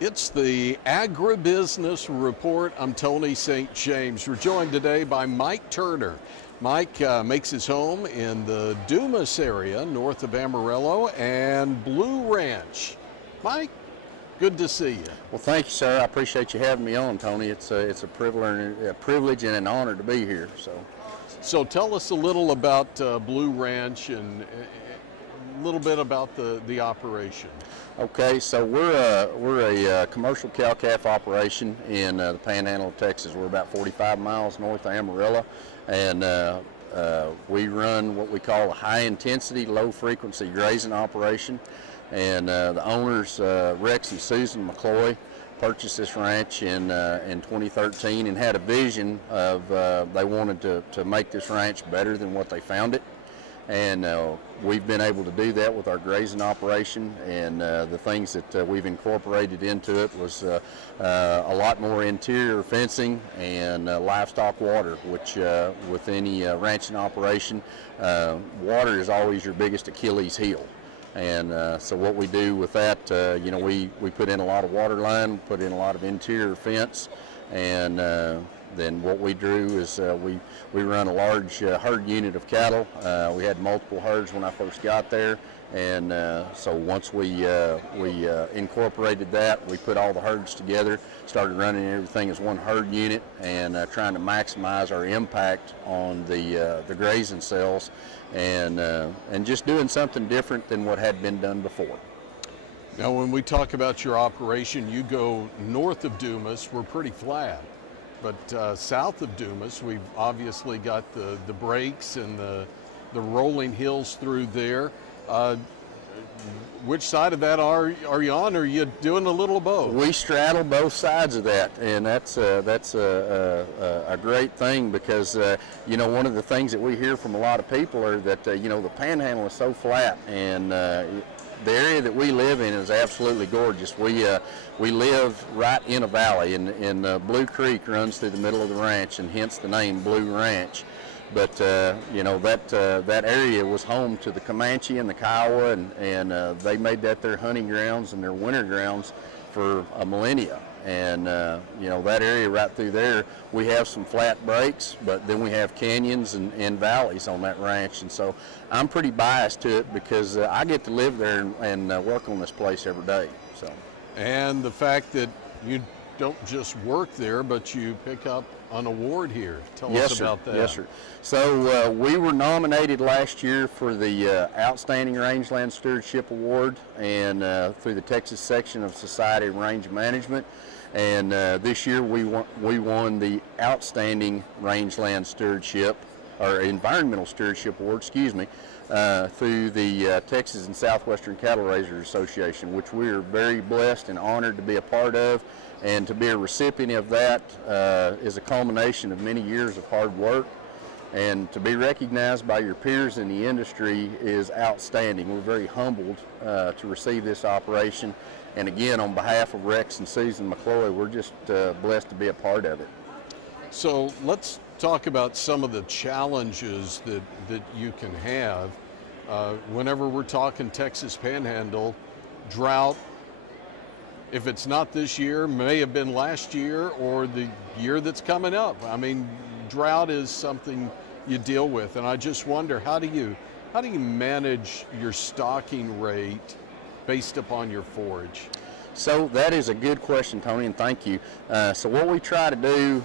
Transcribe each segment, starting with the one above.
It's the Agribusiness Report. I'm Tony St. James. We're joined today by Mike Turner. Mike makes his home in the Dumas area, north of Amarillo, and Blue Ranch. Mike, good to see you. Well, thank you, sir. I appreciate you having me on, Tony. It's a privilege and an honor to be here. So tell us a little about Blue Ranch and a little bit about the operation. Okay, so we're a commercial cow-calf operation in the Panhandle of Texas. We're about 45 miles north of Amarillo, and we run what we call a high-intensity, low-frequency grazing operation. And the owners, Rex and Susan McCloy, purchased this ranch in 2013 and had a vision of they wanted to make this ranch better than what they found it. And we've been able to do that with our grazing operation, and the things that we've incorporated into it was a lot more interior fencing and livestock water, which with any ranching operation, water is always your biggest Achilles heel. And so what we do with that, we put in a lot of water line, put in a lot of interior fence, and then what we do is we run a large herd unit of cattle. We had multiple herds when I first got there, and so once we incorporated that, we put all the herds together, started running everything as one herd unit, and trying to maximize our impact on the grazing cells, and just doing something different than what had been done before. Now, when we talk about your operation, you go north of Dumas, we're pretty flat. But south of Dumas, we've obviously got the breaks and the rolling hills through there. Which side of that are you on, or are you doing a little of both? We straddle both sides of that, and that's a great thing, because one of the things that we hear from a lot of people are that the Panhandle is so flat, and the area that we live in is absolutely gorgeous. We live right in a valley, and Blue Creek runs through the middle of the ranch, and hence the name Blue Ranch. But that area was home to the Comanche and the Kiowa, and they made that their hunting grounds and their winter grounds for a millennia. And that area right through there, we have some flat breaks, but then we have canyons and valleys on that ranch. And so I'm pretty biased to it, because I get to live there and work on this place every day. And the fact that you don't just work there, but you pick up an award here. Tell us about that. Yes, sir. So we were nominated last year for the Outstanding Rangeland Stewardship Award, and through the Texas section of Society of Range Management. And this year we won the Outstanding Rangeland Stewardship, or Environmental Stewardship Award, excuse me, through the Texas and Southwestern Cattle Raisers Association, which we are very blessed and honored to be a part of. And to be a recipient of that is a culmination of many years of hard work. And to be recognized by your peers in the industry is outstanding. We're very humbled to receive this operation. And again, on behalf of Rex and Susan McCloy, we're just blessed to be a part of it. So let's talk about some of the challenges that you can have whenever we're talking Texas Panhandle. Drought, if it's not this year, may have been last year or the year that's coming up. I mean, drought is something you deal with, and I just wonder, how do you manage your stocking rate based upon your forage? So that is a good question, Tony, and thank you. So what we try to do,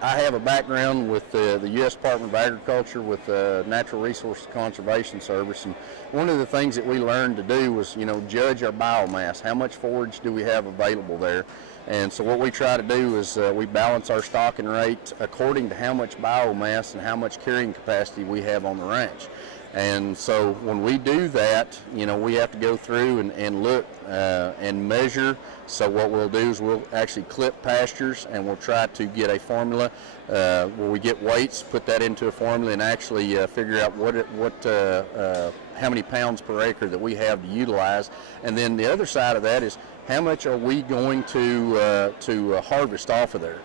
I have a background with the U.S. Department of Agriculture with the Natural Resources Conservation Service, and one of the things that we learned to do was, judge our biomass. How much forage do we have available there? And so what we try to do is we balance our stocking rate according to how much biomass and how much carrying capacity we have on the ranch. And so when we do that, we have to go through and look and measure. So what we'll do is we'll actually clip pastures, and we'll try to get a formula where we get weights, put that into a formula, and actually figure out how many pounds per acre that we have to utilize. And then the other side of that is how much are we going to harvest off of there.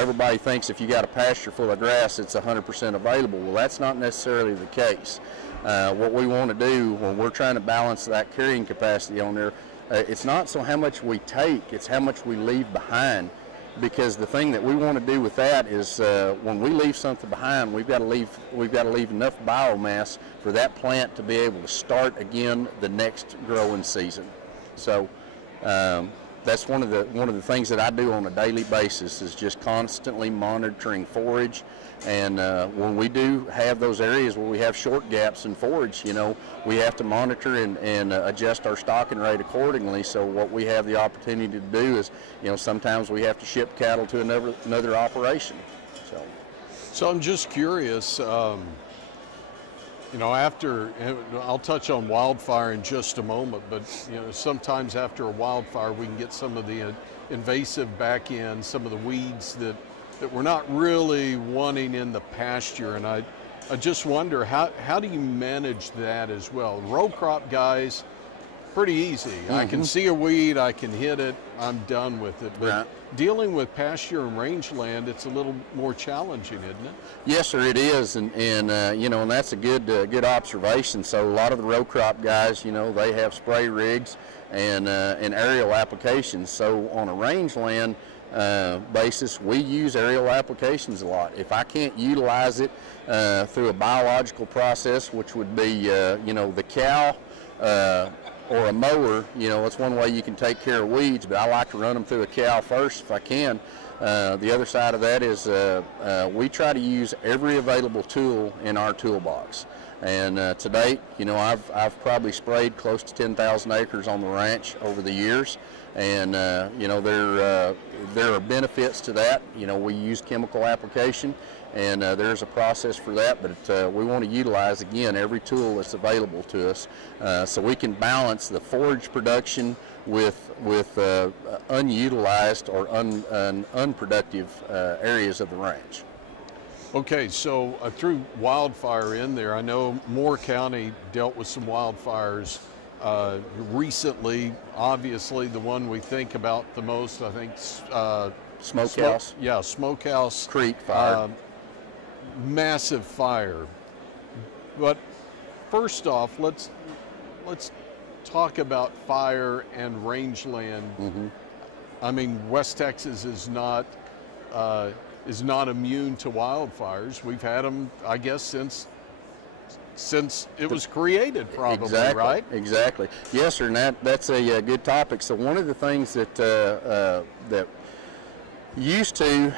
Everybody thinks if you got a pasture full of grass, it's 100% available. Well, that's not necessarily the case. What we want to do when we're trying to balance that carrying capacity on there, it's not so how much we take, it's how much we leave behind. Because the thing that we want to do with that is when we leave something behind, we've got to leave enough biomass for that plant to be able to start again the next growing season. So that's one of the things that I do on a daily basis, is just constantly monitoring forage. And when we do have those areas where we have short gaps in forage, you know, we have to monitor and adjust our stocking rate accordingly. So what we have the opportunity to do is, you know, sometimes we have to ship cattle to another operation. So I'm just curious, you know, I'll touch on wildfire in just a moment, but you know, sometimes after a wildfire we can get some of the invasive back end, some of the weeds that we're not really wanting in the pasture. And I just wonder, how do you manage that as well? Row crop guys, pretty easy. I can see a weed, I can hit it, I'm done with it. But dealing with pasture and rangeland, it's a little more challenging, isn't it? Yes, sir, it is, and you know, and that's a good observation. So a lot of the row crop guys, you know, they have spray rigs and aerial applications. So on a rangeland basis, we use aerial applications a lot. If I can't utilize it through a biological process, which would be you know, the cow or a mower, you know, it's one way you can take care of weeds, but I like to run them through a cow first if I can. The other side of that is we try to use every available tool in our toolbox. And to date, you know, I've probably sprayed close to 10,000 acres on the ranch over the years. And you know, there are benefits to that. You know, we use chemical application, and there's a process for that, but we want to utilize, again, every tool that's available to us, so we can balance the forage production with unutilized or unproductive areas of the ranch. Okay, so through wildfire in there, I know Moore County dealt with some wildfires recently. Obviously, the one we think about the most, I think, Smokehouse. Yeah, Smokehouse Creek fire. Massive fire. But first off, let's talk about fire and rangeland. I mean, West Texas is not immune to wildfires. We've had them, I guess, since it was created, probably. Exactly, right? Exactly. Yes, sir. And that's a good topic. So one of the things that that used to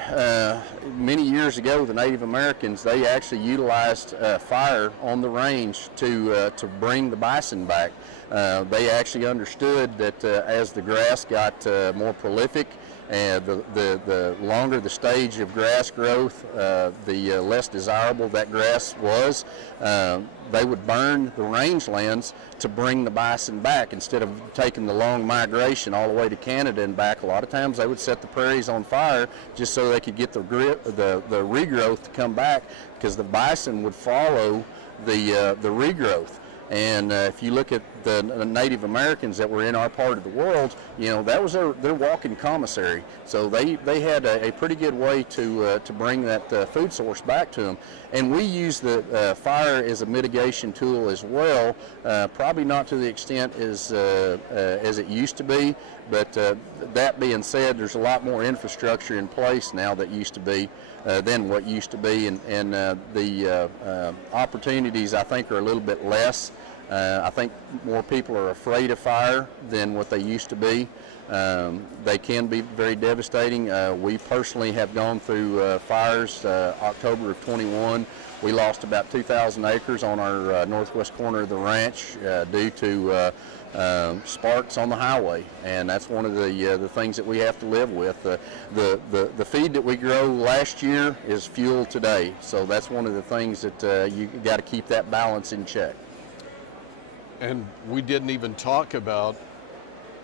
many years ago, the Native Americans, they actually utilized fire on the range to bring the bison back. They actually understood that as the grass got more prolific, and the longer the stage of grass growth, the less desirable that grass was. They would burn the rangelands to bring the bison back instead of taking the long migration all the way to Canada and back. A lot of times they would set the prairies on fire just so they could get the regrowth to come back, because the bison would follow the regrowth. And if you look at the Native Americans that were in our part of the world, you know, that was their walking commissary. So they had a pretty good way to bring that food source back to them. And we use the fire as a mitigation tool as well, probably not to the extent as it used to be. But that being said, there's a lot more infrastructure in place now that used to be than what used to be, and the opportunities, I think, are a little bit less. I think more people are afraid of fire than what they used to be. They can be very devastating. We personally have gone through fires. October of 21, we lost about 2,000 acres on our northwest corner of the ranch due to sparks on the highway, and that's one of the things that we have to live with. The feed that we grow last year is fuel today, so that's one of the things that you got to keep that balance in check. And we didn't even talk about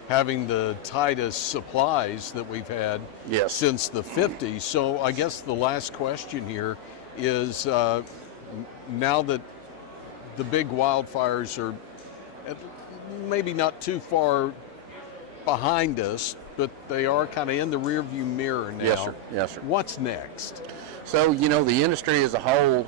having the tightest supplies that we've had since the 50s. So I guess the last question here is, now that the big wildfires are maybe not too far behind us, but they are kind of in the rearview mirror now. Yes, sir. Yes, sir. What's next? So, you know, the industry as a whole,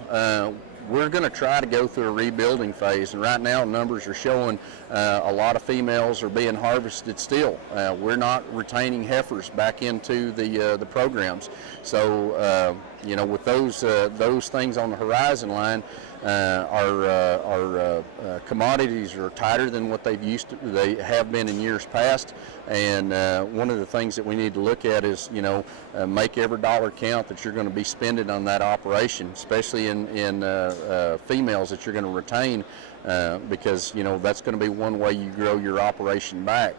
we're going to try to go through a rebuilding phase, and right now numbers are showing a lot of females are being harvested still. We're not retaining heifers back into the programs. So you know, with those things on the horizon line, our commodities are tighter than what they have been in years past, and one of the things that we need to look at is, you know, make every dollar count that you're going to be spending on that operation, especially in females that you're going to retain, because, you know, that's going to be one way you grow your operation back.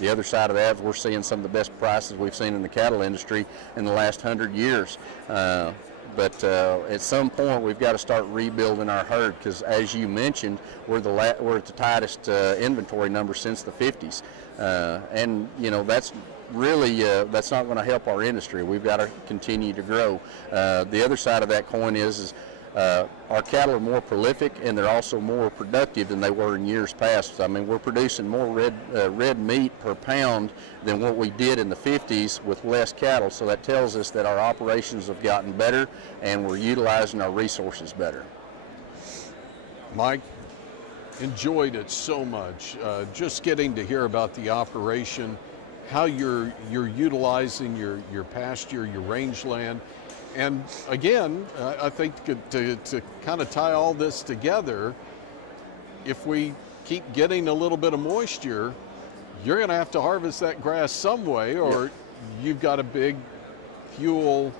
The other side of that, we're seeing some of the best prices we've seen in the cattle industry in the last 100 years. But at some point, we've got to start rebuilding our herd, because, as you mentioned, we're at the tightest inventory number since the 50s. And, you know, that's really, that's not going to help our industry. We've got to continue to grow. The other side of that coin is our cattle are more prolific, and they're also more productive than they were in years past. I mean, we're producing more red meat per pound than what we did in the 50s with less cattle. So that tells us that our operations have gotten better, and we're utilizing our resources better. Mike, enjoyed it so much. Just getting to hear about the operation, how you're utilizing your pasture, your rangeland. And again, I think to kind of tie all this together, if we keep getting a little bit of moisture, you're going to have to harvest that grass some way, or yep, you've got a big fuel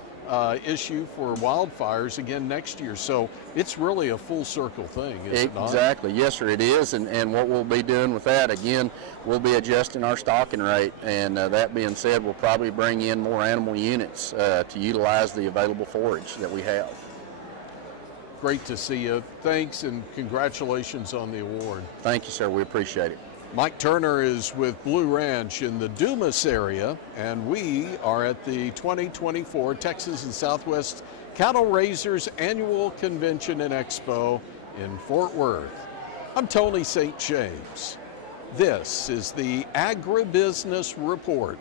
issue for wildfires again next year. So it's really a full circle thing, is it not? Exactly. Yes, sir, it is. And what we'll be doing with that, again, we'll be adjusting our stocking rate. And that being said, we'll probably bring in more animal units to utilize the available forage that we have. Great to see you. Thanks, and congratulations on the award. Thank you, sir. We appreciate it. Mike Turner is with Blue Ranch in the Dumas area, and we are at the 2024 Texas and Southwest Cattle Raisers Annual Convention and Expo in Fort Worth. I'm Tony St. James. This is the Agribusiness Report.